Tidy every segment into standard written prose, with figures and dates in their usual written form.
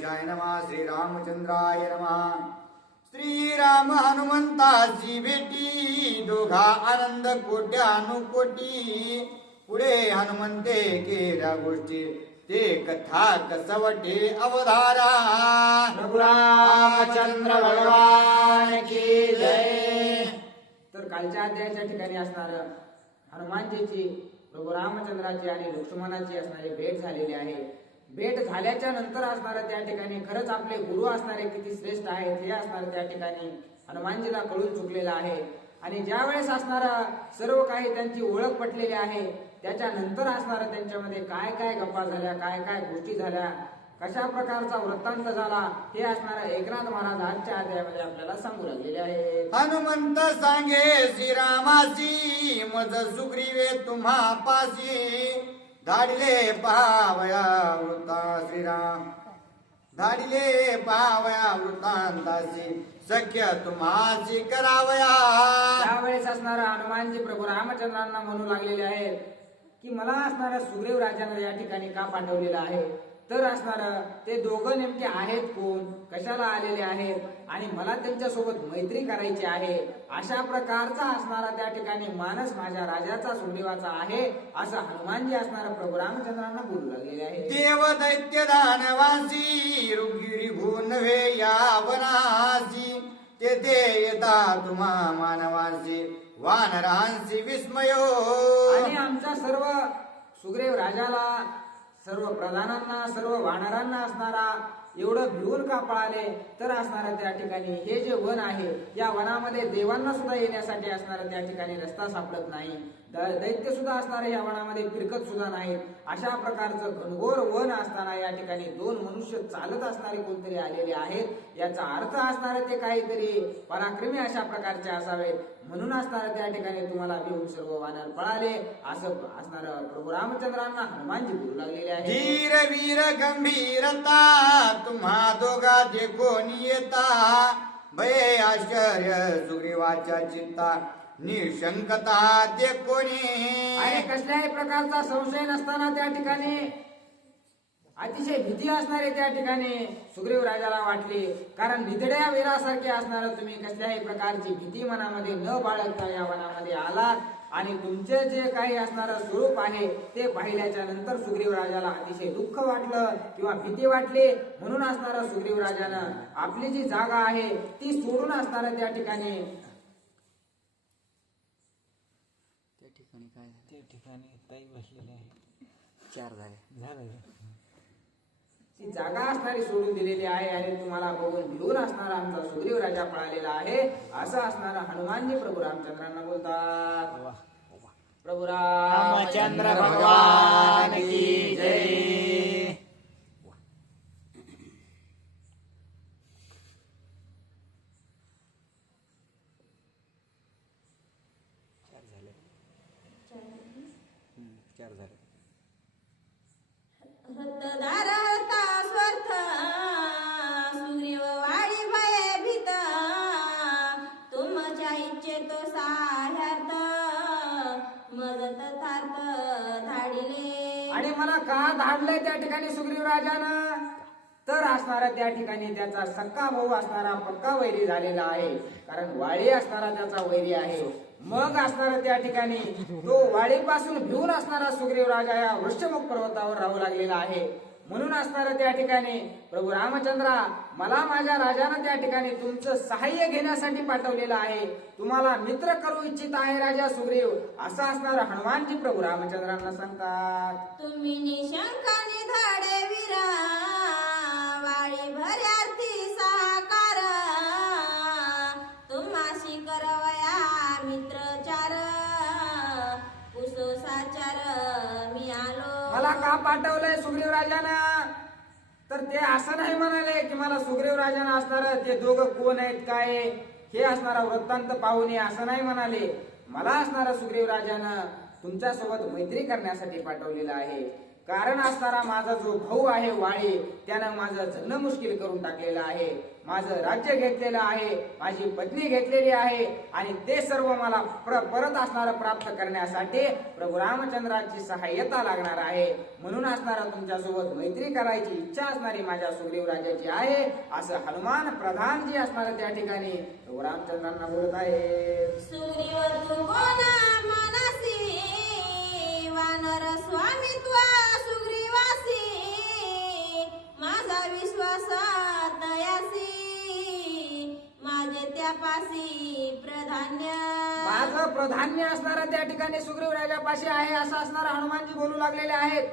गणेशाय नमः. श्रीरामचंद्राय नमः. श्रीराम हनुमंताची भेटी, दोघा आनंद कोट्यानुकोटी. पुढे हनुमंते केल्या गोष्टी, ते कथा कसवटे अवधारा. रामचंद्र भगवान की जय. तर कालच्या अध्यायाच्या ठिकाणी असणार हनुमानजीची प्रभू रामचंद्राची आणि लक्ष्मणाची असणारी भेट झालेली आहे. भेट झाल्याच्या नंतर असणारं त्या ठिकाणी खरंच आपले गुरु असणारे किती श्रेष्ठ आहेत हे असणारं त्या ठिकाणी हनुमानजीला कळून चुकलेलं आहे. आणि ज्या वेळेस असणारा सर्व काही त्यांची ओळख पटलेली आहे, त्याच्यानंतर असणारं त्यांच्यामध्ये काय काय गप्पा झाल्या, काय काय गोष्टी झाल्या, कशा प्रकारचा वृत्तांत झाला, हे असणारा एकनाथ महाराज आजच्या अध्यायामध्ये आपल्याला सांगू लागलेले आहे. हनुमंत सांगे श्रीरामासी, मज सुग्रीवे तुम्हा पासी. धाडिले पावया वृत्ता श्रीराम, धाडिले पावया वृत्तांतासी. सख्य तुम्हासी करावया. त्यावेळेस असणारा हनुमानजी प्रभू रामचंद्रांना म्हणू लागलेले आहेत की मला असणारा सुग्रीव राजानं या ठिकाणी का पाठवलेलं आहे. तर असणार ते दोघं नेमके आहेत कोण, कशाला आलेले आहेत, आणि मला त्यांच्यासोबत मैत्री करायची आहे, अशा प्रकारचा असणारा त्या ठिकाणी मानस माझ्या राजाचा सुग्रीवाचा आहे, असं हनुमानजी असणारा प्रभू रामचंद्रांना बोलू लागलेले आहे. देव दैत्य दानवासी, रुगिरी नव्हे या वनासी. तेथे येता तुम्हा मानवांसी, वानरांसी विस्मयो. आणि आमचा सर्व सुग्रीव राजाला, सर्व प्रधानांना, सर्व वानरांना असणारा एवढं भिवून का पळाले. तर असणारा त्या ठिकाणी हे जे वन आहे, या वनामध्ये देवांना सुद्धा येण्यासाठी असणारा त्या ठिकाणी रस्ता सापडत नाही, दैत्य सुद्धा असणारे या वनामध्ये फिरकत सुद्धा नाहीत. अशा प्रकारचं घनघोर वन असताना या ठिकाणी दोन मनुष्य चालत असणारे कोणतरी आलेले आहेत. याचा अर्थ असणारे ते काहीतरी पराक्रमी अशा प्रकारचे असावेत, म्हणून असणारे त्या ठिकाणी तुम्हाला भिवून सर्व वानर पळाले, असं असणारं प्रभू रामचंद्रांना हनुमानजी बोलू लागलेले आहे. धीर वीर गंभीरता, तुम्हा दोघा देखोन येता. भय आश्चर्य सुग्रीवाच्या चित्ता, निशंकता देखोनी. आणि कसल्याही प्रकारचा संशय नसताना त्या ठिकाणी अतिशय भीती असणारे त्या ठिकाणी सुग्रीव राजाला वाटली. कारण भितड्या वीरासारखे असणार तुम्ही कसल्याही प्रकारची भीती मनामध्ये न बाळगता या वनामध्ये आलात, आणि तुमचे जे काही असणारं स्वरूप आहे ते पाहिल्याच्या नंतर सुग्रीव राजाला अतिशय दुःख वाटलं किंवा भीती वाटली. म्हणून असणारा सुग्रीव राजानं आपली जी जागा आहे ती सोडून असणाऱ्या त्या ठिकाणी काय त्या ठिकाणी ताई बसलेले आहे. 4 झाले. ती जागा असणारी सोडून दिलेली आहे, आणि तुम्हाला बघून भिवून असणारा आमचा सुग्रीव राजा पळालेला आहे, असं असणारा हनुमानजी प्रभू रामचंद्रांना बोलतात. प्रभू रामचंद्र भगवान की जय. हृतधारता स्वर्थ सुग्रीव वाळी भये भीत. तुमच्या इच्छे तो साह्यार्थ मज तथार्थ धाडिले. आणि मला का धाडलंय त्या ठिकाणी सुग्रीव राजानं. तर असणारा त्या ठिकाणी त्याचा सक्का भाऊ असणारा पक्का वैरी झालेला आहे, कारण वाळी असणारा त्याचा वैरी आहे. मग असणारा त्या ठिकाणी तो वाळीपासून भिवून असणारा सुग्रीव राजा या वृक्षमुख पर्वतावर राहू लागलेला आहे. म्हणून असणारा त्या ठिकाणी प्रभू रामचंद्रा, मला माझ्या राजानं त्या ठिकाणी तुमचं सहाय्य घेण्यासाठी पाठवलेलं आहे, तुम्हाला मित्र करू इच्छित आहे राजा सुग्रीव, असं असणारा हनुमानजी प्रभू रामचंद्रांना सांगतात. तुम्ही निशंकाने धाडे वीरा, वाळी भर्यार्थी साकार. तुम्हाशी करवया मित्रचार, कुसोसाचार मी आलो. मला का पाठवलंय सुग्रीव राजानं. तर ते असं नाही म्हणाले की मला सुग्रीव राजानं असणार ते दोघं कोण आहेत काय हे असणारा वृत्तांत पाहून असं नाही म्हणाले. मला असणारा सुग्रीव राजानं तुमच्या सोबत मैत्री करण्यासाठी पाठवलेलं आहे. कारण असणारा माझा जो भाऊ आहे वाळी, त्यानं माझं जगणं मुश्किल करून टाकलेलं आहे. माझं राज्य घेतलेलं आहे, माझी पत्नी घेतलेली आहे आणि ते सर्व मला परत असणारं प्राप्त करण्यासाठी प्रभू रामचंद्राची सहाय्यता लागणार आहे. म्हणून असणारा तुमच्यासोबत मैत्री करायची इच्छा असणारी माझ्या सुग्रीव राजाची आहे, असं हनुमान प्रधान जी असणार त्या ठिकाणी प्रभू रामचंद्रांना बोलत आहे. सुग्रीव तू कोणा मनसी वानर स्वामित्व सुग्रीवासी माझा विश्वास दयासी माझे त्यापासी प्राधान्य. माझं प्राधान्य असणारं त्या ठिकाणी सुग्रीव राजापाशी आहे असं असणारं हनुमानजी बोलू लागलेले आहेत.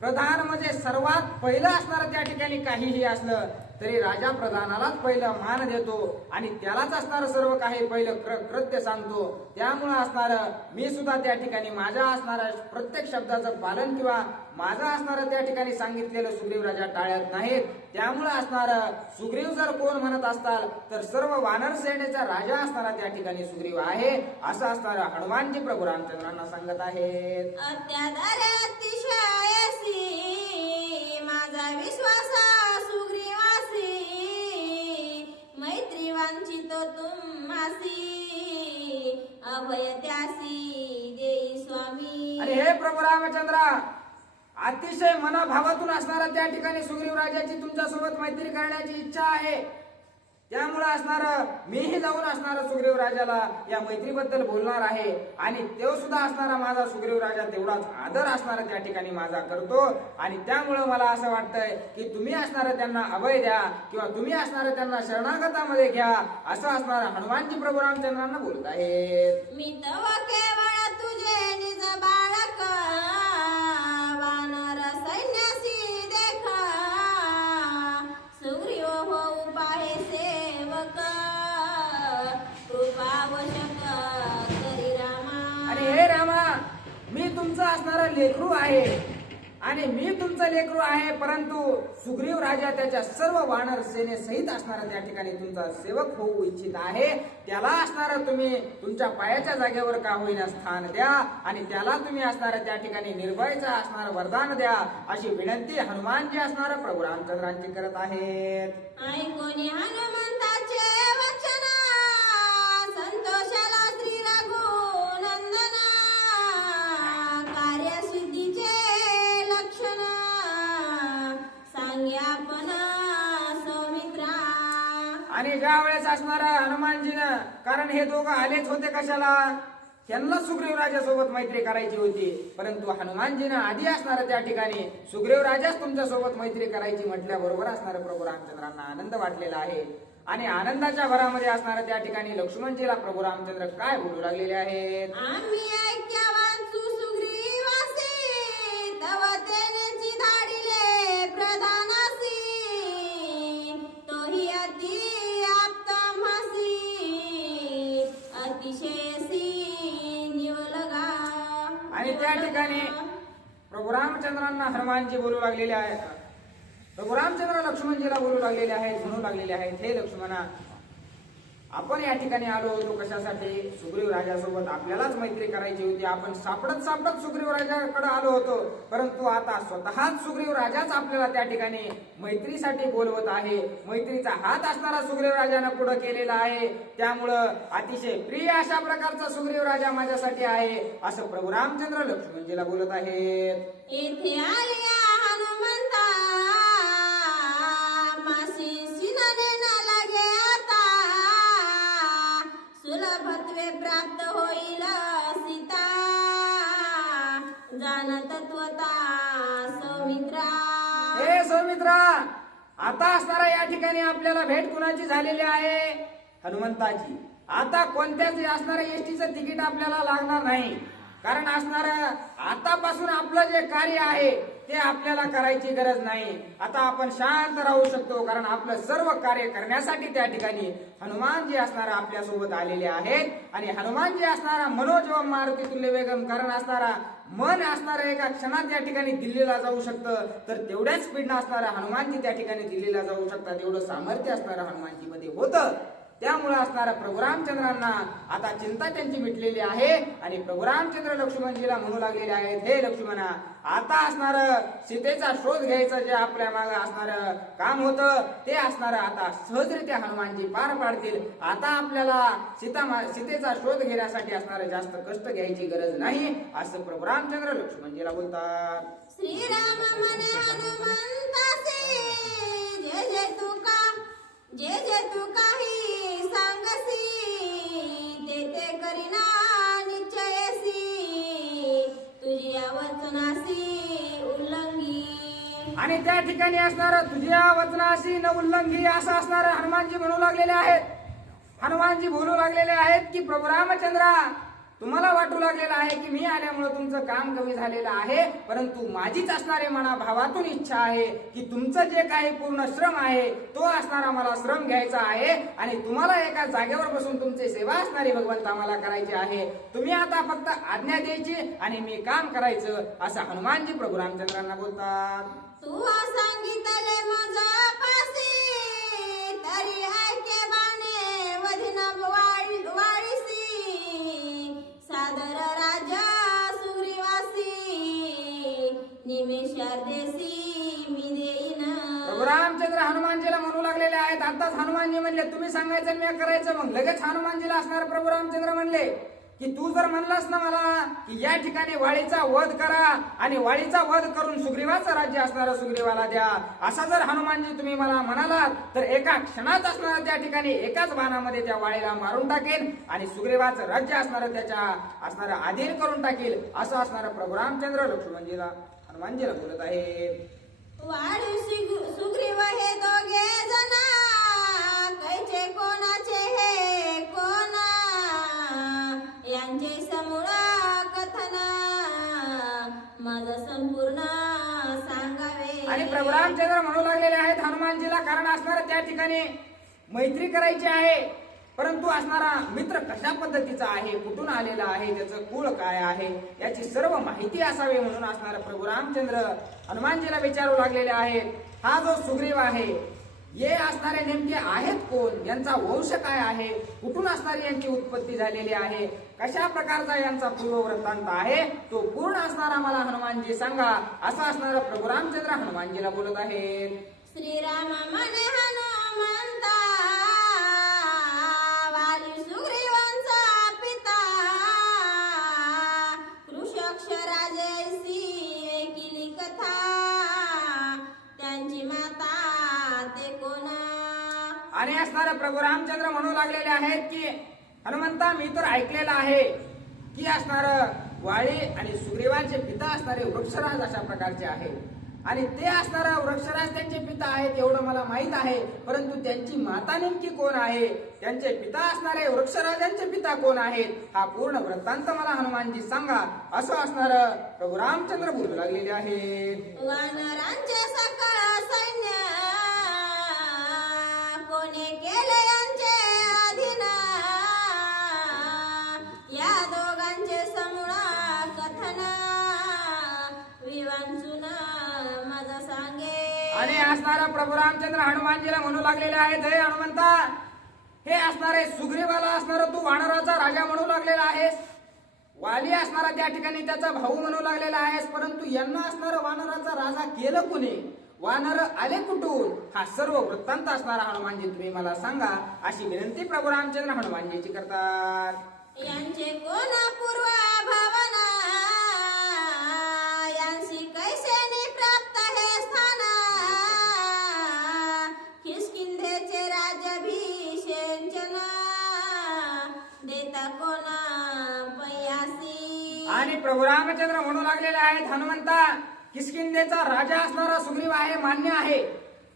प्रधान म्हणजे सर्वात पहिलं असणारं त्या ठिकाणी काहीही असलं तरी राजा प्रधानालाच पहिलं मान देतो आणि त्यालाच असणारं सर्व काही पहिलं कृत्य सांगतो. त्यामुळं असणारं मी सुद्धा त्या ठिकाणी माझ्या असणाऱ्या प्रत्येक शब्दाचं पालन किंवा माझं असणारं त्या ठिकाणी सांगितलेलं सुग्रीव राजा टाळत नाहीत. त्यामुळं असणारं सुग्रीव जर कोण म्हणत असताल तर सर्व वानर सेनेचा राजा असणारा त्या ठिकाणी सुग्रीव आहे असं असणारं हनुमानजी प्रभू रामचंद्रांना सांगत आहेत. अत्यादर अतिशयसी माझा विश्वास सुग्रीवासी मैत्री वांछितो तुम्हासी अभय त्यासी देई स्वामी. आणि हे प्रभू रामचंद्रा, अतिशय मनाभावातून असणारा त्या ठिकाणी सुग्रीव राजाची तुमच्यासोबत मैत्री करण्याची इच्छा आहे. त्यामुळे असणार मीही जाऊन असणारा सुग्रीव राजाला या मैत्रीबद्दल बोलणार आहे आणि तो सुद्धा असणारा माझा सुग्रीव राजा तेवढाच आदर असणारा त्या ठिकाणी माझा करतो. आणि त्यामुळं मला असं वाटतंय की तुम्ही असणारं त्यांना अभय द्या किंवा तुम्ही असणारं त्यांना शरणागतामध्ये घ्या असं असणारा हनुमानजी प्रभू रामचंद्रांना बोलत आहेत. मी तव केवळ तुझे निज बाळक वानर सैन्यासी देखा सुग्रीव होऊ पाहे सेवक कृपावशक करी रामा. आणि हे रामा, मी तुमचं असणारं लेकरू आहे आणि मी तुमचं लेकरू आहे, परंतु सुग्रीव राजा त्याच्या सर्व वानर सेनेसहित असणारा त्या ठिकाणी तुमचा सेवक होऊ इच्छित आहे. त्याला असणारं तुम्ही तुमच्या पायाच्या जागेवर का होईना स्थान द्या आणि त्याला तुम्ही असणारं त्या ठिकाणी निर्भयचं असणारं वरदान द्या अशी विनंती हनुमानजी असणारं प्रभू रामचंद्रांची करत आहेत. ऐकोनी हनुमंताचे वचन संतोषाला श्री रघुनंदन कार्यसिद्धीचे लक्षण सांग्या पण सौमित्रा. आणि ज्या वेळेस असणारा हनुमानजीनं, कारण हे दोघं आलेच होते कशाला, त्यांना सुग्रीव राजासोबत मैत्री करायची होती, परंतु हनुमानजीनं आधी असणारा त्या ठिकाणी सुग्रीव राजाच तुमच्या सोबत मैत्री करायची म्हटल्याबरोबर असणारा प्रभू रामचंद्रांना आनंद वाटलेला आहे. आणि आनंदाच्या भरामध्ये असणारा त्या ठिकाणी लक्ष्मणजीला प्रभू रामचंद्र काय बोलू लागलेले आहेत. आम्ही ऐक्यवान सुग्रीवासी तव तेनेची धाडिले प्रधानासी तोही अति आप्तमसी अतिशयसी निवलगा. आणि त्या ठिकाणी प्रभू रामचंद्रांना हनुमानजी बोलू लागलेले आहेत. प्रभू रामचंद्र लक्ष्मणजीला बोलू लागलेले आहेत, म्हणू लागलेले आहेत, हे लक्ष्मणा, आपण या ठिकाणी आलो होतो कशासाठी, सुग्रीव राजासोबत आपल्यालाच मैत्री करायची होती. आपण सापडत सुग्रीव राजाकडे आलो होतो, परंतु आता स्वतःच सुग्रीव राजाच आपल्याला त्या ठिकाणी मैत्रीसाठी बोलवत आहे. मैत्रीचा हात असणारा सुग्रीव राजानं पुढे केलेला आहे. त्यामुळं अतिशय प्रिय अशा प्रकारचा सुग्रीव राजा माझ्यासाठी आहे असं प्रभू रामचंद्र लक्ष्मणजीला बोलत आहेत. येथे आलिया हनुमंता मासी सिनाने ना लागे आता सुलभत्वे प्राप्त होईल सीता जाण तत्वता सौमित्रा. हे सौमित्रा, आता असणारा या ठिकाणी आपल्याला भेट कुणाची झालेली आहे, हनुमंताची. आता कोणत्याच असणाऱ्या एसटीचं तिकीट आपल्याला लागणार नाही, कारण असणारं आतापासून आपलं जे कार्य आहे ते आपल्याला करायची गरज नाही. आता आपण शांत राहू शकतो, कारण आपलं सर्व कार्य करण्यासाठी त्या ठिकाणी हनुमानजी असणारा आपल्या सोबत आलेले आहेत. आणि हनुमानजी असणारा मनोजवम मारुती तुल्य वेगम, कारण असणारा मन असणारं एका क्षणात त्या ठिकाणी दिल्लीला जाऊ शकतं, तर तेवढ्याच स्पीडनं असणारा हनुमानजी त्या ठिकाणी दिल्लीला जाऊ शकतात. एवढं सामर्थ्य असणारं हनुमानजी मध्ये होतं. त्यामुळे असणाऱ्या प्रभू रामचंद्रांना आता चिंता त्यांची मिटलेली आहे आणि प्रभू रामचंद्र लक्ष्मणजीला म्हणू लागलेले आहेत, हे लक्ष्मणा, आता असणार सीतेचा शोध घ्यायचं जे आपल्या मागे असणार काम होतं ते असणार आता सहजरित्या हनुमानजी पार पाडतील. आता आपल्याला सीतेचा शोध घेण्यासाठी असणारे जास्त कष्ट घ्यायची गरज नाही, असं प्रभू रामचंद्र लक्ष्मणजीला बोलतात. श्रीराम म्हणे हनुमंतासे, जे जे तू काही सांगसी, ते करीना निश्चयसी, तुझी वचनासी उल्लंघी. आणि त्या ठिकाणी असणार तुझ्या वचनाशी न उल्लंघी असं असणार हनुमानजी म्हणू लागलेले आहेत. हनुमानजी बोलू लागलेले आहेत की प्रभू रामचंद्रा, तुम्हाला वाटू लागलेलं आहे की मी आल्यामुळे तुमचं काम कमी झालेलं आहे, परंतु माझीच असणारे मना भावातून इच्छा आहे की तुमचं जे काही पूर्ण श्रम आहे तो असणारा मला श्रम घ्यायचा आहे आणि तुम्हाला एका जागेवर बसून तुमची सेवा असणारी भगवंत आम्हाला करायची आहे. तुम्ही आता फक्त आज्ञा द्यायची आणि मी काम करायचं, असं हनुमानजी प्रभू रामचंद्रांना बोलतात. तू सांगितले माझा पासी, तरी ऐके बाणे वधिन वाळीसी, सादर राजा सुग्रीवासी, निमेषार्धेसी मी देईन. प्रभू रामचंद्र हनुमानजीला म्हणू लागलेले आहेत. आताच हनुमानजी म्हणले तुम्ही सांगायचं आणि मी करायचं. मग लगेच हनुमानजीला असणार प्रभू रामचंद्र म्हणले की तू जर म्हणलास ना मला की या ठिकाणी वाळीचा वध करा आणि वाळीचा वध करून सुग्रीवाचं राज्य असणारं सुग्रीवाला द्या, असा जर हनुमानजी तुम्ही मला म्हणालात तर एका क्षणात असणारं त्या ठिकाणी एकाच बाणामध्ये त्या वाळीला मारून टाकेन आणि सुग्रीवाचं राज्य असणारं त्याच्या असणारं अधीन करून टाकेल, असं असणारं प्रभू रामचंद्र लक्ष्मणजीला हनुमानजीला बोलत आहे. वाळी सुग्रीव हे दोघे जना, कैचे कोणाचे हे कोणा, यांचे समूळ कथन माझं संपूर्ण सांगावे. आणि प्रभू रामचंद्र म्हणू लागलेले आहेत हनुमानजीला, कारण असणारं त्या ठिकाणी मैत्री करायची आहे, परंतु असणारा मित्र कशा पद्धतीचा आहे, कुठून आलेला आहे, त्याचं कुळ काय आहे, याची सर्व माहिती असावी म्हणून असणारा प्रभू रामचंद्र हनुमानजीला विचारू लागलेले आहेत. हा जो सुग्रीव आहे हे असणारे नेमके आहेत कोण, यांचा वंश काय आहे, कुठून असणारी यांची उत्पत्ती झालेली आहे, कशा प्रकारचा यांचा पूर्ववृत्तांत आहे, तो पूर्ण असणारा मला हनुमानजी सांगा, असं असणारा प्रभू रामचंद्र हनुमानजीला बोलत आहे. श्रीराम म्हणे हनुमंता, वाली सुग्रीवांचा पिता, कृषक्षराजेसी ऐकिली कथा, त्यांची माता ते कोणा. आणि असणारे प्रभू रामचंद्र म्हणू लागलेले आहेत की हनुमंता, मी तर ऐकलेलं आहे की असणार वाळी आणि सुग्रीवांचे पिता असणारे वृक्षराज अशा प्रकारचे आहे आणि ते असणारा वृक्षराज त्यांचे पिता आहेत एवढं मला माहित आहे, परंतु त्यांची माता नेमकी कोण आहे, त्यांचे पिता असणारे वृक्षराजांचे पिता कोण आहेत, हा पूर्ण वृत्तांत मला हनुमानजी सांगा, असं असणार प्रभू रामचंद्र बोलू लागलेले आहेत. वानरांचे सकळ सैन्य, कोणी केले यांचे अधीन, या दोघांचे समूळ कथन विवांचून माझा सांगे. आणि असणारा प्रभू रामचंद्र हनुमानजीला म्हणू लागलेले आहेत, हे हनुमंता, हे असणारे सुग्रीवाला असणारा तू वानराचा राजा म्हणू लागलेला आहेस, वाली असणारा त्या ठिकाणी त्याचा भाऊ म्हणू लागलेला आहेस, परंतु यांना असणारा वानराचा राजा केलं कुणी, वानर आले कुठून, हा सर्व वृत्तांत असणारा हनुमानजी तुम्ही मला सांगा, अशी विनंती प्रभू रामचंद्र हनुमानजीची करतात. यांचे कोण पूर्व भावना, यांशी कैसेने प्राप्त हे स्थान, किष्किंधेचे राज्याभिषेचन, देता कोणा पयासी. आणि प्रभू रामचंद्र म्हणू लागलेले आहेत, हनुमंता, किष्किंधेचा राजा असणारा सुग्रीव आहे मान्य आहे,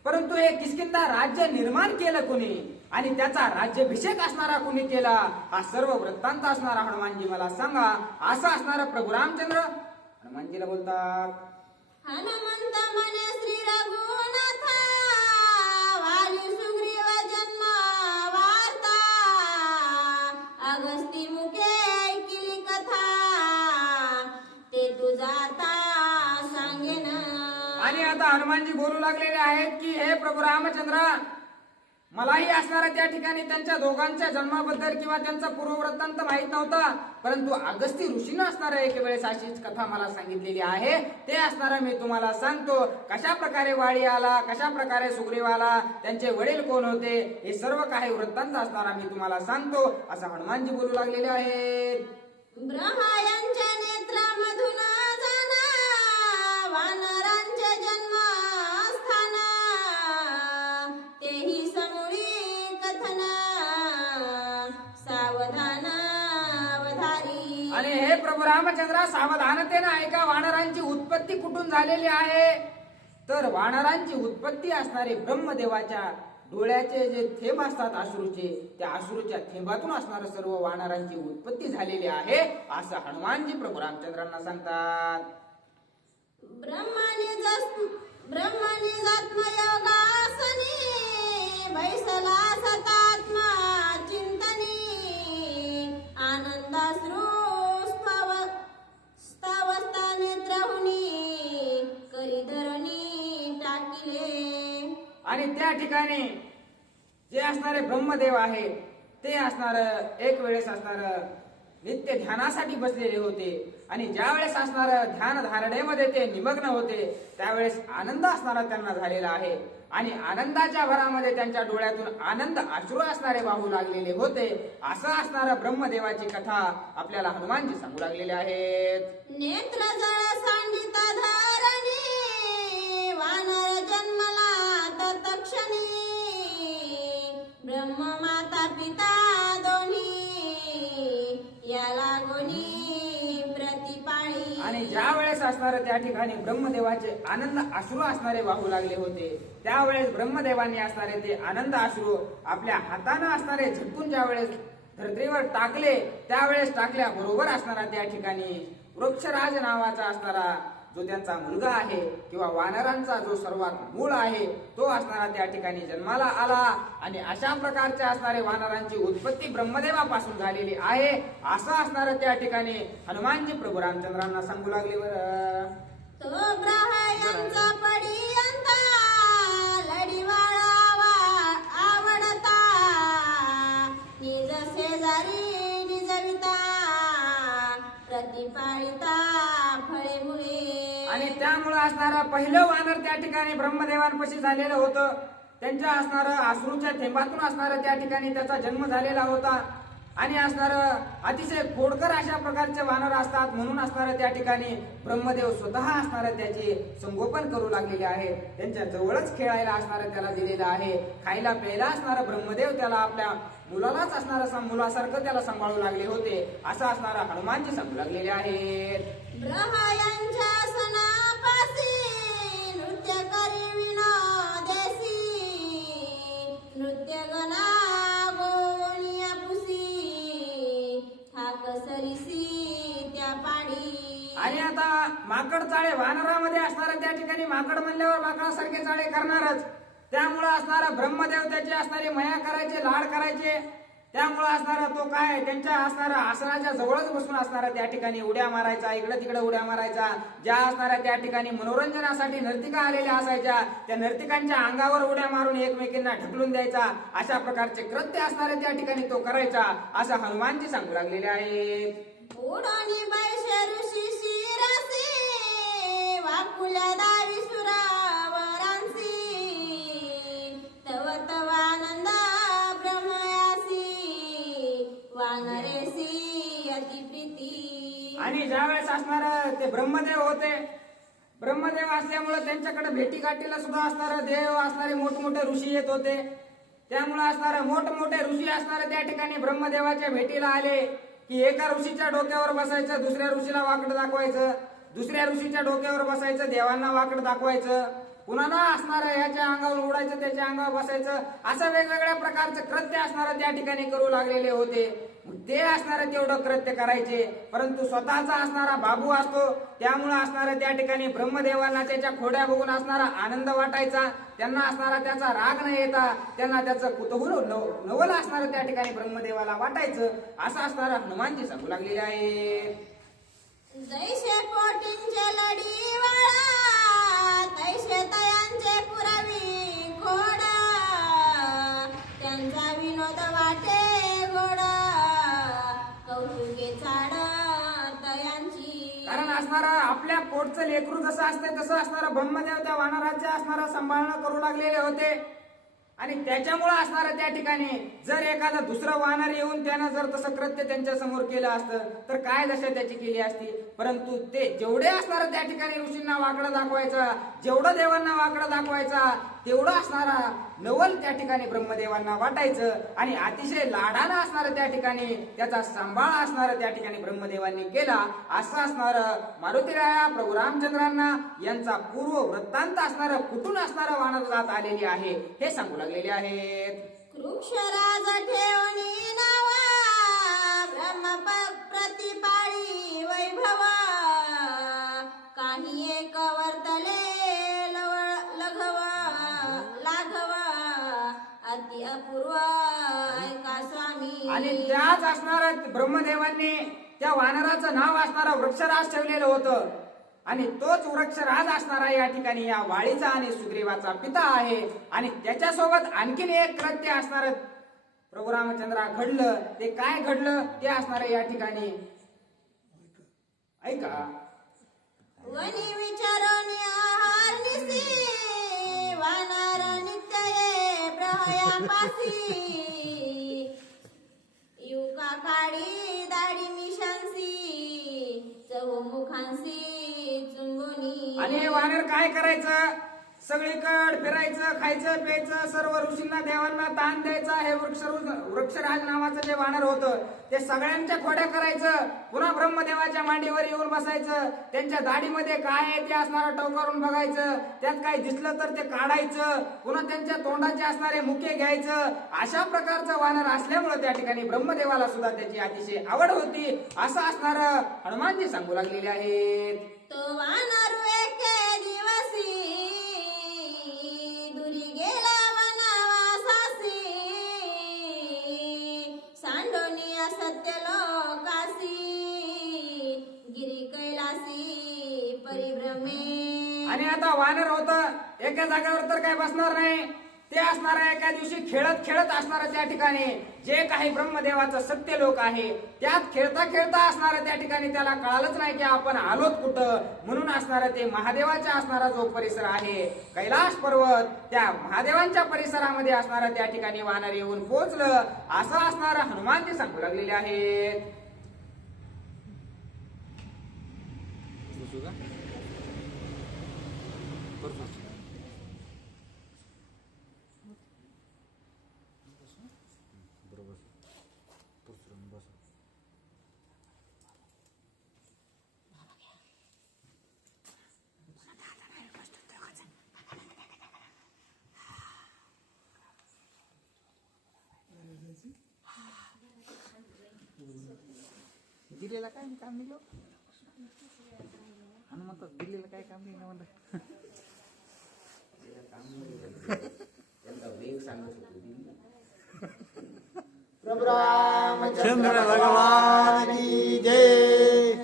परंतु हे किष्किंधा राज्य निर्माण केलं कुणी आणि त्याचा राज्याभिषेक असणारा कुणी केला, हा सर्व वृत्तांत असणारा हनुमानजी मला सांगा, असं असणारा प्रभू रामचंद्र हनुमानजीला बोलतात. हनुमंत म्हणे श्री रघुनाथा, वाली सुग्रीव जन्म वार्ता, अगस्ती मुखे ऐकिली कथा, ते तू जाता सांगेन. आणि आता हनुमानजी बोलू लागलेले आहेत की हे प्रभू रामचंद्र, मलाही असणारा त्या ठिकाणी त्यांच्या दोघांच्या जन्माबद्दल किंवा त्यांचा पूर्ववृत्तांत माहित नव्हता, परंतु अगस्ती ऋषीनं असणारा एक वेळेस अशीच कथा मला सांगितलेली आहे. ते असणारा मी तुम्हाला सांगतो. कशा प्रकारे वाळी आला, कशा प्रकारे सुग्रीव आला, त्यांचे वडील कोण होते, हे सर्व काही वृत्तांत असणारा मी तुम्हाला सांगतो, असं हनुमानजी बोलू लागलेले आहेत. ब्रह्मायांच्या नेत्रामधून जाना वानरांचे जन्मस्थान, तेही समूळी कथन सावधान अवधारी. आणि हे प्रभू रामचंद्रा, सावधानतेने ऐका. वानरांची उत्पत्ती कुठून झालेली आहे, तर वानरांची उत्पत्ती असणारे ब्रह्मदेवाच्या डोळ्याचे जे थेंब असतात अश्रूचे, त्या अश्रूच्या थेंबातून असणारं सर्व वानरांची उत्पत्ती झालेली आहे, असं हनुमानजी प्रभू रामचंद्रांना सांगतात. ब्रह्मनि जात्मयोगासनी बैसला सतात्मा चिंतनी, आनंदाश्रू स्तवस्था नेत्रहुनी करी धरणी टाकिले. आणि त्या ठिकाणी जे असणारे ब्रह्मदेव आहे ते असणार एक वेळेस असणार नित्य ध्यानासाठी बसलेले होते. आणि ज्या वेळेस असणार ध्यान धारणेमध्ये ते निमग्न होते, त्यावेळेस आनंद असणारा त्यांना झालेला आहे. आणि आनंदाच्या भरामध्ये त्यांच्या डोळ्यातून आनंद अश्रू असणारे वाहू लागलेले होते. असं असणारा ब्रह्मदेवाची कथा आपल्याला हनुमानजी सांगू लागलेले आहेत. नेत्र जळ सांडित धरणी वानर जन्मला तत्क्षणी, ब्रह्म माता पिता दोन्ही याला गुणी प्रतिपाळी. आणि ज्या वेळेस असणारे त्या ठिकाणी ब्रह्मदेवाचे आनंद अश्रू असणारे वाहू लागले होते, त्यावेळेस ब्रह्मदेवांनी असणारे ते आनंद अश्रू आपल्या हाताने असणारे झटकून ज्या वेळेस धरतीवर टाकले, त्यावेळेस टाकल्या बरोबर असणारा त्या ठिकाणी वृक्षराज नावाचा असणारा जो त्यांचा मुलगा आहे किंवा वानरांचा जो सर्वात मूळ आहे, तो असणारा त्या ठिकाणी जन्माला आला. आणि अशा प्रकारच्या असणारे वानरांची उत्पत्ती ब्रह्मदेवापासून झालेली आहे, असं असणारं त्या ठिकाणी हनुमानजी प्रभू रामचंद्रांना सांगू लागले. बरं, तो ब्रह्मयांचा पर्यंत लढीवाळावा आवडता, निज शेजारी निजविता प्रतिपाळिता फळे मुळे. आणि त्यामुळे असणारा पहिलं वानर त्या ठिकाणी ब्रह्मदेवांपाशी झालेलं होतं. त्यांच्या असणारं अश्रूच्या थेंबातून असणारं त्या ठिकाणी त्याचा जन्म झालेला होता. आणि असणारं अतिशय खोडकर अशा प्रकारचे वानर असतात, म्हणून असणारं त्या ठिकाणी ब्रह्मदेव स्वतः असणारं त्याचे संगोपन करू लागलेले आहे. त्यांच्या जवळच खेळायला असणारं त्याला दिलेलं आहे. खायला प्यायला असणारा ब्रह्मदेव त्याला आपल्या मुलालाच असणारं मुलासारखं त्याला सांभाळू लागले होते, असं असणारा हनुमानजी सांगू लागलेले आहेत. ब्रह्मयांच्या सणापासी नृत्य करी विनोदेसी, नृत्य गणा गोवणिया पुसी ठाक सरिसी त्या पाडी. आणि आता माकड चाळे वानरामध्ये असणाऱ्या त्या ठिकाणी माकड म्हणल्यावर माकडासारखे चाळे करणारच. त्यामुळे असणारा ब्रह्मदेव त्याची असणारी मया करायचे, लाड करायचे. त्यामुळे असणारा तो काय त्यांच्या असणारा आसनाच्या जवळच बसून असणारा त्या ठिकाणी उड्या मारायचा, इकडे तिकडे उड्या मारायचा. ज्या असणाऱ्या त्या ठिकाणी मनोरंजनासाठी नर्तिका आलेल्या असायच्या, त्या नर्तिकांच्या अंगावर उड्या मारून एकमेकींना ढकलून द्यायचा. अशा प्रकारचे कृत्य असणारे त्या ठिकाणी तो करायचा, असं हनुमानजी सांगू लागलेले आहेत. उडोनी बैशे ऋषी शिरसी वाकुल्या दावी सुरावरांसी, तव तव आनंद ब्रह्मयासी वानरेसी अतिप्रीती. आणि ज्यावेळेस असणार ते ब्रह्मदेव होते, ब्रह्मदेव असल्यामुळे त्यांच्याकडे भेटीगाठीला सुद्धा असणारे देव असणारे मोठमोठे ऋषी येत होते. त्यामुळे असणारे मोठमोठे ऋषी असणारे त्या ठिकाणी ब्रह्मदेवाच्या भेटीला आले की एका ऋषीच्या डोक्यावर बसायचं, दुसऱ्या ऋषीला वाकड दाखवायचं, दुसऱ्या ऋषीच्या डोक्यावर बसायचं, देवांना वाकड दाखवायचं, कुणाला असणारं याच्या अंगावर उडायचं, त्याच्या अंगावर बसायचं, असं वेगवेगळ्या प्रकारचं कृत्य असणारं त्या ठिकाणी करू लागलेले होते. ते असणारं तेवढं कृत्य करायचे, परंतु स्वतःचा असणारा बाबू असतो, त्यामुळे असणारं त्या ठिकाणी ब्रह्मदेवांना त्याच्या खोड्या बघून असणारा आनंद वाटायचा. त्यांना असणारा त्याचा राग न येता त्यांना त्याचं कुतूहल नवल असणारं त्या ठिकाणी ब्रह्मदेवाला वाटायचं, असं असणारं हनुमानजी सांगू लागलेले आहे. जैसे पोटींचे लढीवाळा तैसे तयांचे पुरावी खोडा, असणारा आपल्या पोटचं लेकरू जसं असतंय तसं असणारा ब्रह्मदेव त्या वानराचे असणारा सांभाळणं करू लागलेले होते. आणि त्याच्यामुळे असणारं त्या ठिकाणी जर एखादा दुसरा वानर येऊन त्यानं जर तसं कृत्य त्यांच्या समोर केलं असतं तर काय दशा त्याची केली असती. परंतु ते जेवढे असणारं त्या ठिकाणी ऋषींना वाकडं दाखवायचा, जेवढं देवांना वाकडं दाखवायचा तेवढं असणारा नवल त्या ठिकाणी ब्रह्मदेवांना वाटायचं. आणि अतिशय लाडानं असणारं त्या ठिकाणी त्याचा सांभाळ असणारं त्या ठिकाणी ब्रह्मदेवांनी केला. असं असणारं मारुतीराया प्रभू रामचंद्रांना यांचा पूर्व वृत्तांत असणारं कुठून असणारं वानर जात आलेली आहे हे सांगू लागलेले आहेत. वृक्षराज ठेवणी नावा ब्रह्म प्रतिपाळी वैभवा काही एक वर्तले लाघवा अति अपूर्व ऐका स्वामी. आणि त्याच असणारा ब्रह्मदेवांनी त्या वानराचं नाव असणारा वृक्षराज ठेवलेलं होतं. आणि तोच वृक्षराज असणारा या ठिकाणी या वाळीचा आणि सुग्रीवाचा पिता आहे. आणि त्याच्यासोबत आणखीन एक कृत्य असणार प्रभू रामचंद्रा घडलं. ते काय घडलं ते असणार या ठिकाणी ऐका. वनी विचारोनी आहार निसी वानर नित्य ये ब्रह्यापासी युका काळी दाढी मिशांसी चहुमुखांसी चुंबुनी. आणि हे वानर काय करायचं, सगळीकडे फिरायचं, खायचं प्यायचं, सर्व ऋषींना देवांना ताण द्यायचा. हे वृक्षराज नावाचं जे वानर होतं ते सगळ्यांच्या खोड्या करायचं. पुन्हा ब्रह्मदेवाच्या मांडीवर येऊन बसायचं. त्यांच्या दाढीमध्ये काय आहे ते असणारं टवकारून बघायचं. त्यात काही दिसलं तर ते काढायचं. पुन्हा त्यांच्या तोंडाचे असणारे मुके घ्यायचं. अशा प्रकारचं वानर असल्यामुळे त्या ठिकाणी ब्रह्मदेवाला सुद्धा त्याची अतिशय आवड होती. असं असणारं हनुमानजी सांगू लागलेले आहेत. तो वानर एके दिवसी दुरी गेला वनवासासी सांडोनिया सत्य लोकासी गिरी कैलासी परिभ्रमे. आणि आता वानर होतं एका जागेवर तर काय बसणार नाही. ते असणार एका दिवशी खेळत खेळत असणार त्या ठिकाणी जे काही ब्रह्मदेवाचं सत्य लोक आहे त्यात खेळता खेळता असणार त्या ठिकाणी त्याला कळालंच नाही की आपण आलोत कुठं. म्हणून असणार ते महादेवाचा असणारा जो परिसर आहे कैलास पर्वत त्या महादेवांच्या परिसरामध्ये असणारा त्या ठिकाणी वानर येऊन पोहोचलं. असं असणार हनुमानजी सांगू लागलेले आहेत. दिलेला काय काम निघलो आणि म्हणतात दिलेलं काय काम नाही ना म्हणतात. प्रभु रामचंद्र भगवान की जय.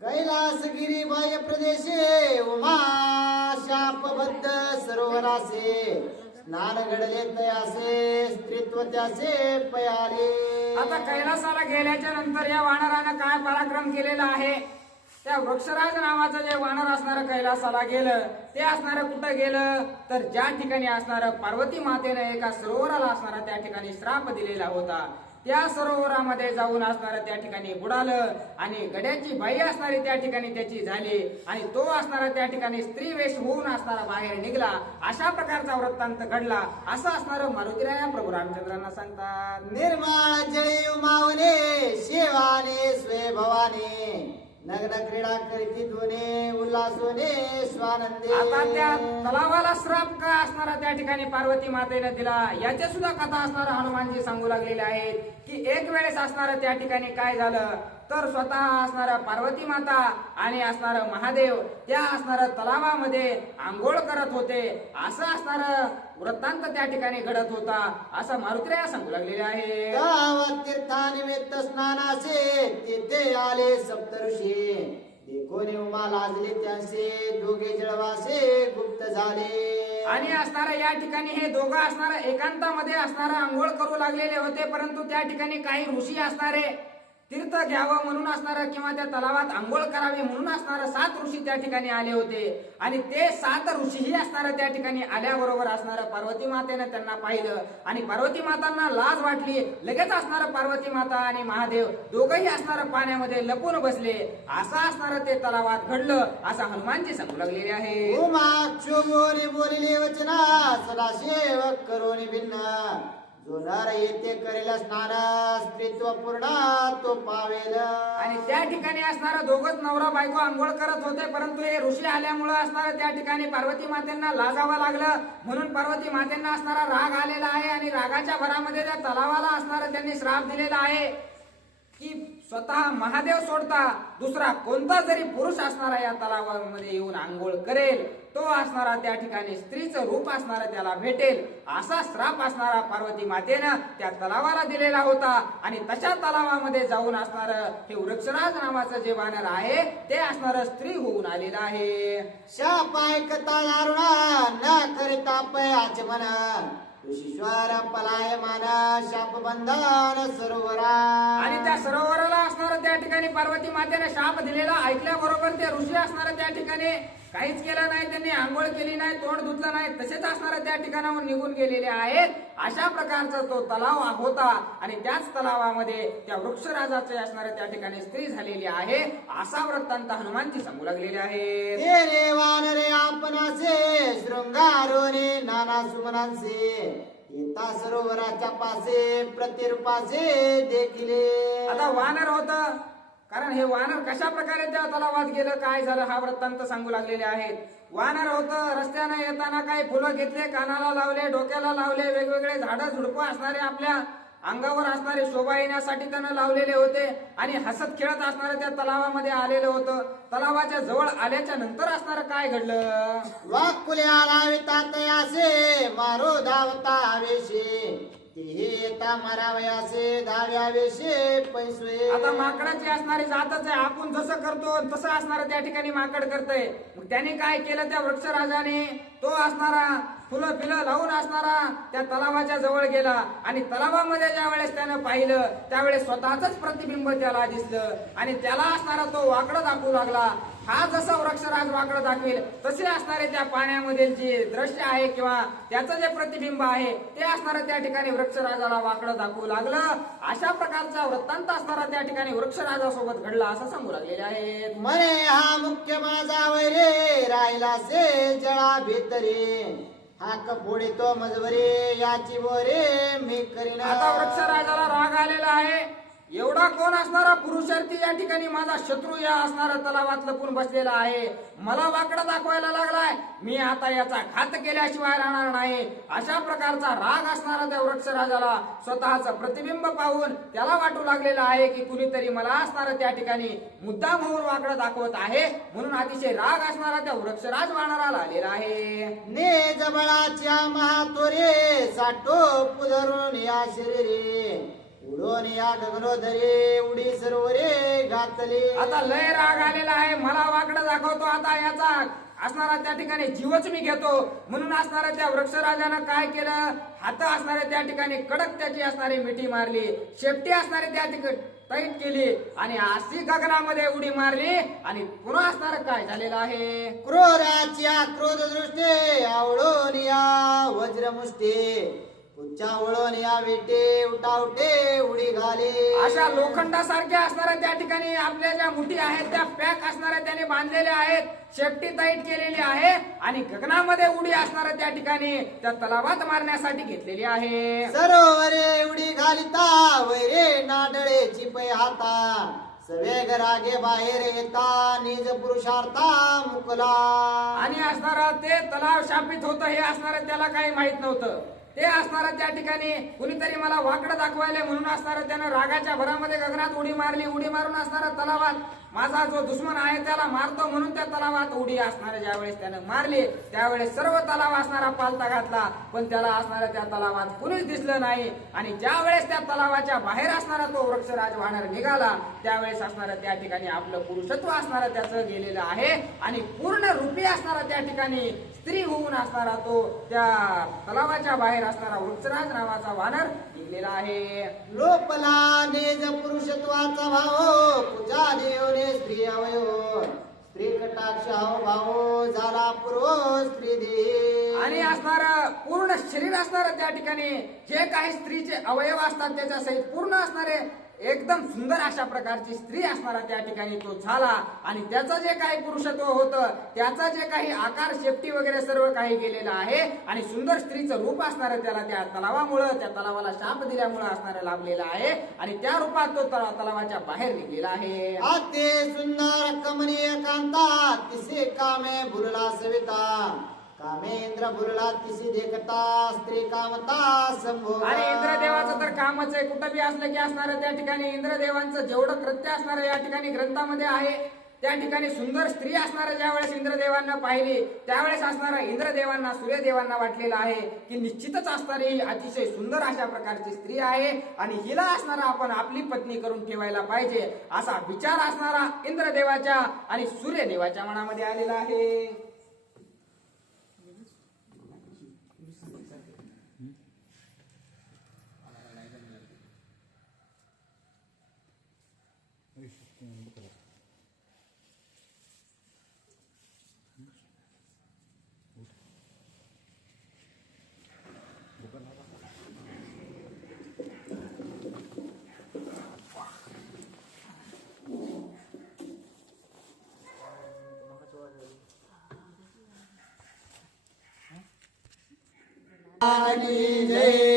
कैलासगिरी बाह्य प्रदेशे उमा शापबद्ध सरोवरासे स्नान घडले तयासे स्त्रीत्व त्याचे पयाले. आता कैलासाला गेल्याच्या नंतर या वानरानं काय पराक्रम केलेला आहे. त्या वृक्षराज नावाचं जे वानर असणारं कैलासाला गेलं ते असणारं कुठं गेलं तर ज्या ठिकाणी असणारं पार्वती मातेनं एका सरोवराला असणारा त्या ठिकाणी श्राप दिलेला होता त्या सरोवरामध्ये जाऊन असणारं त्या ठिकाणी बुडालं आणि गड्याची बाई असणारी त्या ठिकाणी त्याची झाली आणि तो असणारा त्या ठिकाणी स्त्री वेश होऊन असणारा बाहेर निघला. अशा प्रकारचा वृत्तांत घडला. असं असणारं मारुतीराया प्रभू रामचंद्रांना सांगतात. निर्माळ जळी उमावने शिवाने स्वे भवाने नग्न क्रीडा करीती दोने उल्हासोने स्वानंदे. आता त्या तलावाला श्राप का असणारा त्या ठिकाणी पार्वती मातेने दिला याचे सुद्धा कथा असणारा हनुमानजी सांगू लागलेले आहेत की एक वेळेस असणारं त्या ठिकाणी काय झालं तर स्वतः असणारा पार्वती माता आणि असणारं महादेव त्या असणारं तलावामध्ये आंघोळ करत होते. असं असणारं वृत्तांत त्या ठिकाणी घडत होता असं मारुतीराया सांगू लागलेले आहे. गावात तीर्थानिमित्त स्नानाचे तेथे आले सप्तऋषी ते कोणी उमा लाजले त्यांचे दोघे जळवासे गुप्त झाले. आणि असणारा या ठिकाणी हे दोघं असणारा एकांतामध्ये असणारा आंघोळ करू लागलेले होते. परंतु त्या ठिकाणी काही ऋषी असणारे तीर्थ घ्यावं म्हणून असणारं किंवा त्या तलावात आंघोळ करावी म्हणून असणारं 7 ऋषी त्या ठिकाणी आले होते. आणि ते 7 ऋषीही असणारं त्या ठिकाणी आल्याबरोबर असणारं पार्वती मातेनं त्यांना पाहिलं आणि पार्वती मातांना लाज वाटली. लगेच असणारं पार्वती माता आणि महादेव दोघंही असणारं पाण्यामध्ये लपून बसले. असं असणारं ते तलावात घडलं असं हनुमानजी सांगू लागलेले आहे. उमा चोमोनी बोलिले वचना सदाशिव करोनी भिन्न. जो नर येते करेल स्नान स्त्रीत्व पूर्ण तो पावेल. आणि त्या ठिकाणी असणारं दोघंच नवरा बायको आंघोळ करत होते. परंतु हे ऋषी आल्यामुळं असणारं त्या ठिकाणी पार्वती मातेंना लाजावं लागलं. म्हणून पार्वती मातेंना असणारा राग आलेला आहे आणि रागाच्या भरामध्ये त्या तलावाला असणारं त्यांनी श्राप दिलेला आहे की स्वतः महादेव सोडता दुसरा कोणता जरी पुरुष असणारा या तलावामध्ये येऊन आंघोळ करेल तो असणारा त्या ठिकाणी स्त्रीचं रूप असणारा त्याला भेटेल. असा श्राप असणारा पार्वती मातेनं त्या तलावाला दिलेला होता. आणि तशा तलावामध्ये जाऊन असणार हे वृक्षराज नावाचं जे वानर आहे ते असणार स्त्री होऊन आलेलं आहे. शाप ऐकता दारुणा न करिता पय आचमन. ऋषीश्वर पलायमान शाप बंधन सरोवरा. आणि त्या सरोवराला असणार त्या ठिकाणी पार्वती मातेने शाप दिलेला ऐकल्याबरोबर ते ऋषी असणार त्या ठिकाणी काहीच केलं नाही. त्यांनी आंघोळ केली नाही, तोंड धुतलं नाही, तसेच असणारे त्या ठिकाणाहून निघून गेलेले आहेत. अशा प्रकारचा तो तलाव होता. आणि त्याच तलावामध्ये त्या वृक्षराजाचे असणारे त्या ठिकाणी स्त्री झालेली आहे. असा वृत्तांत हनुमानजी सांगू लागलेले आहे. हे रे वानरे आपणाचे शृंगारोने नाना सुमनांचे. येता सरोवराच्या पासे प्रतिरूपाचे देखिले. आता वानर होत कारण हे वानर कशा प्रकारे त्या तलावात गेलं काय झालं हा वृत्तांत सांगू लागलेले आहेत. वानर होत रस्त्याने येताना काही फुलं घेतले, कानाला लावले, डोक्याला लावले, वेगवेगळे झाडं झुडपं असणारे आपल्या अंगावर असणारे शोभा येण्यासाठी त्यानं लावलेले होते. आणि हसत खेळत असणारे त्या तलावामध्ये आलेलं होतं. तलावाच्या जवळ आल्याच्या नंतर असणार काय घडलं. वाकुल्या लावितात असे मारो धावता आवेशे. येता मारावयासे धाव्यावेशे पैसे. आता माकडाची असणारी जातच आहे. आपण जसं करतो तसं असणार त्या ठिकाणी माकड करतय. मग त्याने काय केलं त्या वृक्षराजाने तो असणारा फुलं फिलं लावून असणारा त्या तलावाच्या जवळ गेला. आणि तलावामध्ये ज्या वेळेस त्यानं पाहिलं त्यावेळेस स्वतःच प्रतिबिंब त्याला दिसलं. आणि त्याला असणारा तो वाकडं दाखवू लागला. हा जसा वृक्षराज वाकडं दाखवेल तसे असणारे त्या पाण्यामधील जे दृश्य आहे किंवा त्याचं जे प्रतिबिंब आहे ते असणारं त्या ठिकाणी वृक्षराजाला वाकडं दाखवू लागलं. अशा प्रकारचा वृत्तांत असणारा त्या ठिकाणी वृक्षराजासोबत घडला असं सांगू लागलेले आहेत. म्हणे हा मुख्य माझा वैरे राहिला से जळा भितरे. हाक फोडितो मजवरे याची बोरे मी करीन. आता वृक्षराजाला राग आलेला आहे. एवढा कोण असणारा पुरुषार्थी या ठिकाणी माझा शत्रू या असणारा तलावात लपून बसलेला आहे. मला वाकडा दाखवायला लागलाय. मी आता याचा घात केल्याशिवाय राहणार नाही. अशा प्रकारचा राग असणारा त्या वृक्षराजाला स्वतःचं प्रतिबिंब पाहून त्याला वाटू लागलेला आहे की कुणीतरी मला असणारा त्या ठिकाणी मुद्दाम होऊन वाकडं दाखवत आहे. म्हणून अतिशय राग असणारा त्या वृक्षराज वानराला आलेला आहे. ने जबळाच्या महातोरे साठो पुधरून या शरीरे. उडून या गगनोदरे उडी सरोवरे घातले. आता लय राग आलेला आहे. मला वाकडं दाखवतो. आता याचा असणारा त्या ठिकाणी जीवच मी घेतो. म्हणून असणाऱ्या त्या वृक्षराजानं काय केलं. हात असणाऱ्या त्या ठिकाणी कडक त्याची असणारी मिठी मारली. शेपटी असणारी त्या ठिकाणी टाईट केली आणि अशी गगनामध्ये उडी मारली. आणि पुन्हा असणार काय झालेलं आहे. क्रोधाच्या क्रोध दृष्टे आवळून या वज्रमुष्टे. उच्चा वळून या विटे उठावटे उडी घाले. अशा लोखंडासारख्या असणाऱ्या त्या ठिकाणी आपल्या ज्या मुठी आहेत त्या पॅक असणाऱ्या त्याने बांधलेल्या आहेत. शेपटी टाईट केलेली आहे आणि गगनामध्ये उडी असणाऱ्या त्या ठिकाणी त्या तलावात मारण्यासाठी घेतलेली आहे. सरोवरे उडी घालिता वैरे नाडळेची पै हाता. सवेग रागे बाहेर येता निज पुरुषार्था मुकला. आणि असणारा ते तलाव शापित होतं हे असणारं त्याला काही माहित नव्हतं. ते असणार त्या ठिकाणी कुणीतरी मला वाकडं दाखवायला म्हणून असणार त्यानं रागाच्या भरामध्ये गगनात उडी मारली. उडी मारून असणार तलावात माझा जो दुश्मन आहे त्याला मारतो म्हणून त्या तलावात उडी असणार ज्यावेळेस त्यानं मारली त्यावेळेस सर्व तलाव असणारा पालता घातला, पण त्याला असणाऱ्या त्या तलावात कुणीच दिसलं नाही. आणि ज्या वेळेस त्या तलावाच्या बाहेर असणारा तो वृक्षराज वानर निघाला त्यावेळेस असणारा त्या ठिकाणी आपलं पुरुषत्व असणारा त्याचं गेलेलं आहे आणि पूर्ण रूपी असणारा त्या ठिकाणी स्त्री होऊन असणारा तो त्या तलावाच्या बाहेर असणारा वृक्षराज नावाचा वानर निघलेला आहे. लोपला नेज पुरुषत्वाचा भाव पूजा देवने स्त्री अवयव स्त्री कटाक्ष भाव झाला पूर्व स्त्री देह. आणि असणार पूर्ण शरीर असणार त्या ठिकाणी जे काही स्त्रीचे अवयव असतात त्याच्या सहित पूर्ण असणारे एकदम सुंदर अशा प्रकारची स्त्री असणारा त्या ठिकाणी तो झाला. आणि त्याचं जे काही पुरुषत्व होतं त्याचा जे काही आकार शेपटी वगैरे सर्व काही गेलेलं आहे आणि सुंदर स्त्रीचं रूप असणारं त्याला त्या तलावामुळं त्या तलावाला शाप दिल्यामुळं असणारं लाभलेलं आहे आणि त्या रूपात तो तलावाच्या बाहेर निघलेला आहे. आते सुंदर कमनीय कांता तिसे कामे भुलला सविता कामेंद्र भुलला तिसी देखता स्त्री कामता संभोग. आणि इंद्रदेवाचं तर कामच आहे. कुठं बी असलं की असणारं त्या ठिकाणी इंद्रदेवांचं जेवढं कृत्य असणारं या ठिकाणी ग्रंथामध्ये आहे त्या ठिकाणी सुंदर स्त्री असणारं ज्यावेळेस इंद्रदेवांना पाहिली त्यावेळेस असणारं इंद्रदेवांना सूर्यदेवांना वाटलेलं आहे की निश्चितच असणारी ही अतिशय सुंदर अशा प्रकारची स्त्री आहे आणि हिला असणारा आपण आपली पत्नी करून ठेवायला पाहिजे असा विचार असणारा इंद्रदेवाच्या आणि सूर्यदेवाच्या मनामध्ये आलेला आहे. जय